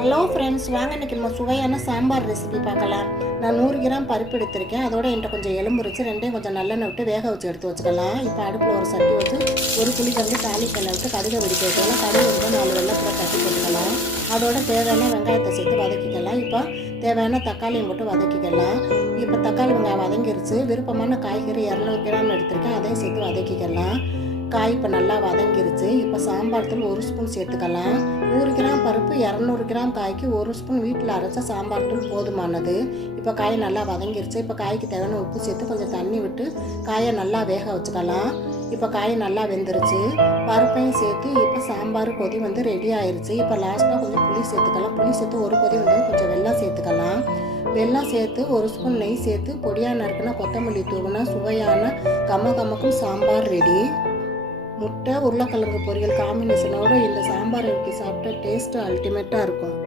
Hello friends, வாங்க இன்றைக்கி நம்ம சுவையான சாம்பார் ரெசிபி பார்க்கலாம். நான் 100 கிராம் பருப்பு எடுத்திருக்கேன். அதோட என்கிட்ட கொஞ்சம் எலும்பு இருந்துச்சு. ரெண்டையும் கொஞ்சம் நல்லெண்ணெய் விட்டு வேக வச்சு எடுத்து வச்சுக்கலாம். இப்போ அடுப்பில் ஒரு சட்டி வச்சு ஒரு புளி கண்டு தாளிப்பெண்ணெய் விட்டு கடுகை வெடிக்க வைக்கலாம். கடுகு வந்து 4 வெள்ளைப்பூட தட்டி போட்டுக்கலாம். அதோட தேவையான வெங்காயத்தை சேர்த்து வதக்கிக்கலாம். இப்போ தேவையான தக்காளியும் போட்டு வதக்கிக்கலாம். இப்போ தக்காளி வெங்காயம் வதங்கிருச்சு. விருப்பமான காய்கறி 200 கிராம் எடுத்திருக்கேன். அதையும் சேர்த்து வதக்கிக்கலாம். காய் இப்போ நல்லா வதங்கிருச்சு. இப்போ சாம்பார் தூள் 1 ஸ்பூன் சேர்த்துக்கலாம். 100 கிராம் பருப்பு 200 கிராம் காய்க்கு 1 ஸ்பூன் வீட்டில் அரைச்ச சாம்பார் தூள் போதுமானது. இப்போ காய் நல்லா வதங்கிருச்சு. இப்போ காய்க்கு தேவையான உப்பு சேர்த்து கொஞ்சம் தண்ணி விட்டு காயை நல்லா வேக வச்சுக்கலாம். இப்போ காய் நல்லா வெந்துருச்சு. பருப்பையும் சேர்த்து இப்போ சாம்பார் கொதி வந்து ரெடி ஆயிடுச்சு. இப்போ லாஸ்ட்டாக கொஞ்சம் புளி சேர்த்துக்கலாம். புளி சேர்த்து ஒரு கொதி வந்து கொஞ்சம் வெல்லம் சேர்த்துக்கலாம். வெல்லம் சேர்த்து 1 ஸ்பூன் நெய் சேர்த்து பொடியாக நறுக்குனா கொத்தமல்லி தூவுனா சுவையான கமகமக்கும் சாம்பார் ரெடி. முட்டை உருளைக்கிழங்கு பொரியல் காம்பினேஷனோடு இந்த சாம்பார் ஊற்றி சாப்பிட்டா டேஸ்ட்டு அல்டிமேட்டாக இருக்கும்.